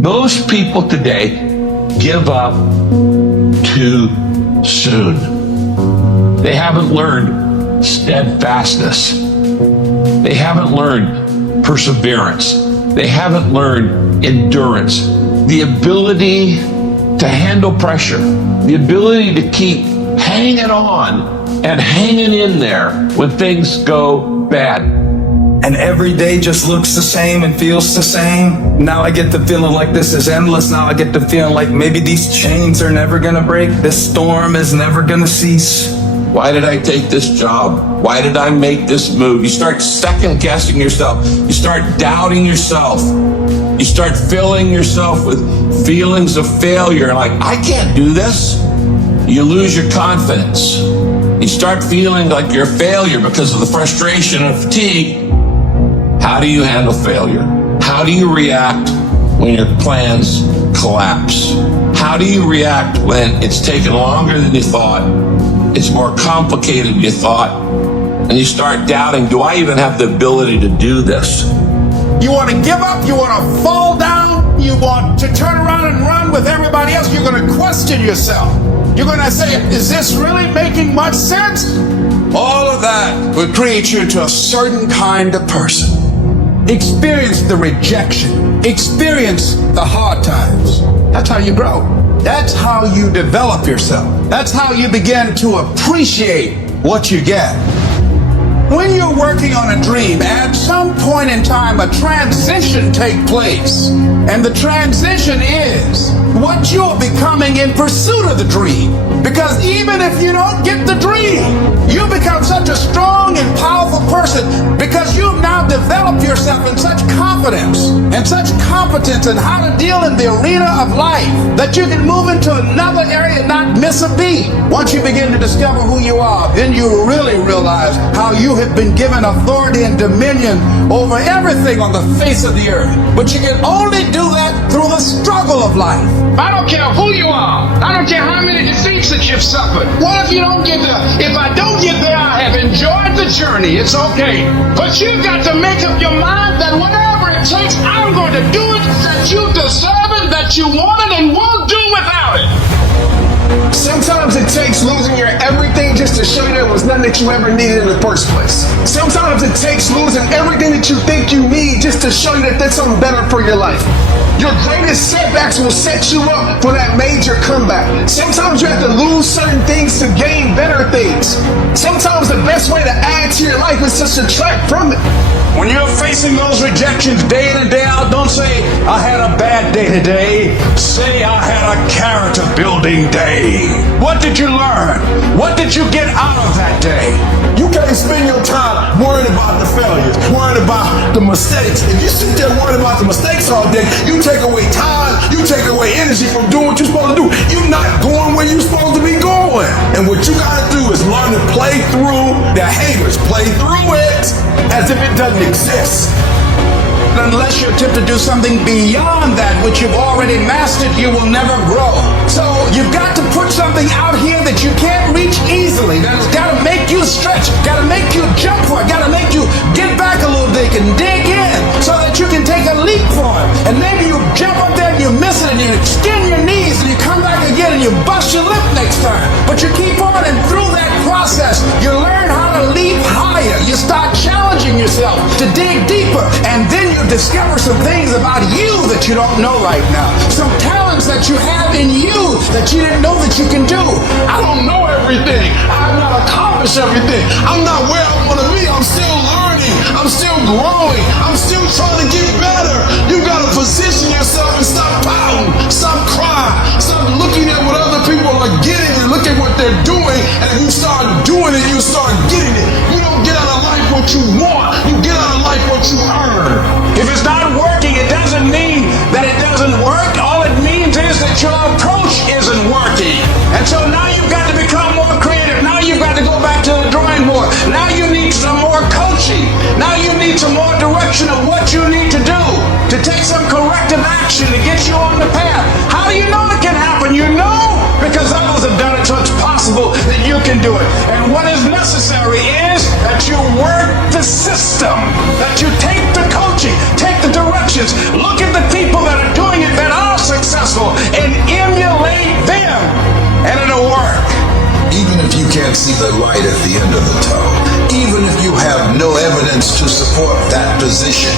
Most people today give up too soon. They haven't learned steadfastness. They haven't learned perseverance. They haven't learned endurance. The ability to handle pressure. The ability to keep hanging on and hanging in there when things go bad. And every day just looks the same and feels the same. Now I get the feeling like this is endless. Now I get the feeling like maybe these chains are never gonna break. This storm is never gonna cease. Why did I take this job? Why did I make this move? You start second guessing yourself. You start doubting yourself. You start filling yourself with feelings of failure. Like, I can't do this. You lose your confidence. You start feeling like you're a failure because of the frustration and fatigue. How do you handle failure? How do you react when your plans collapse? How do you react when it's taken longer than you thought? It's more complicated than you thought. And you start doubting, do I even have the ability to do this? You want to give up? You want to fall down? You want to turn around and run with everybody else? You're going to question yourself. You're going to say, is this really making much sense? All of that will create you into a certain kind of person. Experience the rejection. Experience the hard times. That's how you grow. That's how you develop yourself. That's how you begin to appreciate what you get. When you're working on a dream, at some point in time, a transition takes place. And the transition is what you're becoming in pursuit of the dream. Because even if you don't get the dream, you become such a strong and powerful person because you've now developed yourself in such confidence and such competence in how to deal in the arena of life that you can move into another area and not miss a beat. Once you begin to discover who you are, then you really realize how you have been given authority and dominion over everything on the face of the earth. But you can only do that through the struggle of life. I don't care who you are. I don't care how many defeats that you've suffered. What if you don't get there? If I don't get there, I have enjoyed the journey. It's okay. But you've got to make up your mind that whatever it takes, I'm going to do it, that you deserve it, that you want it, and won't do without it. Sometimes it takes losing your everything just to show you there was nothing that you ever needed in the first place. Sometimes it takes losing everything that you think you need just to show you that there's something better for your life. Your greatest setbacks will set you up for that major comeback. Sometimes you have to lose certain things to gain better things. Sometimes the best way to add to your life is to subtract from it. When you're facing those rejections day in and day out, don't say, I had a bad day today. Say, I had a character building day. What did you learn? What did you get out of that day? You can't spend your time worrying about the failures, worrying about the mistakes. If you sit there worrying about the mistakes all day, you take away time, you take away energy from doing what you're supposed to do. You're not going where you're supposed to be going. And what you gotta do is learn to play through the haters, play through it as if it doesn't exist. Unless you attempt to do something beyond that which you've already mastered, you will never grow. So you've got to put something out here that you can't reach easily, that has got to make you stretch, got to make you jump for it, got to make you get back a little bit and dig in so that you can take a leap for it. And maybe you jump up there and you miss it and you extend your knees and you come back again and you bust your lip next time. But you keep on, and through that process, you learn how to leap higher. You start challenging yourself to dig deeper, and then you discover some things about you that you don't know right now. Some talents that you have in you that you didn't know that you can do. I don't know everything. I've not accomplished everything. I'm not where I want to be. I'm still learning. I'm still growing. I'm still trying to get better. You got to position yourself and stop pouting. Stop crying. Stop looking at what other people are getting and look at what they're doing. And if you start doing it, you start getting it. You don't get out of life what you want. You get out of life what you earn. If it's not working, it doesn't mean that it doesn't work. All it means is that your approach isn't working. And so now you've got to become more creative. Now you've got to go back to the drawing board. Now you need some more coaching. Now you need some more direction of what you need to do to take some corrective action to get you on the path. How do you know it can happen? You know because others have done it, so it's possible that you can do it. And what is necessary is that you work the system, that you take the coaching, take the direction, instructions. Look at the people that are doing it that are successful and emulate them, and it'll work. Even if you can't see the light at the end of the tunnel, even if you have no evidence to support that position,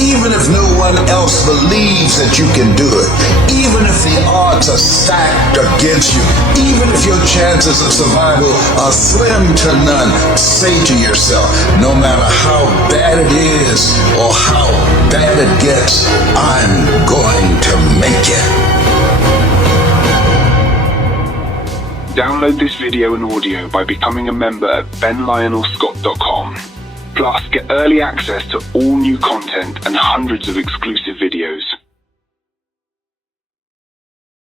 even if no one else believes that you can do it, even if the odds are stacked against you, even if your chances of survival are slim to none, say to yourself, no matter how bad it is or how bad it gets, I'm going to make it. Download this video and audio by becoming a member at benlionelscott.com. Plus, get early access to all new content and hundreds of exclusive videos.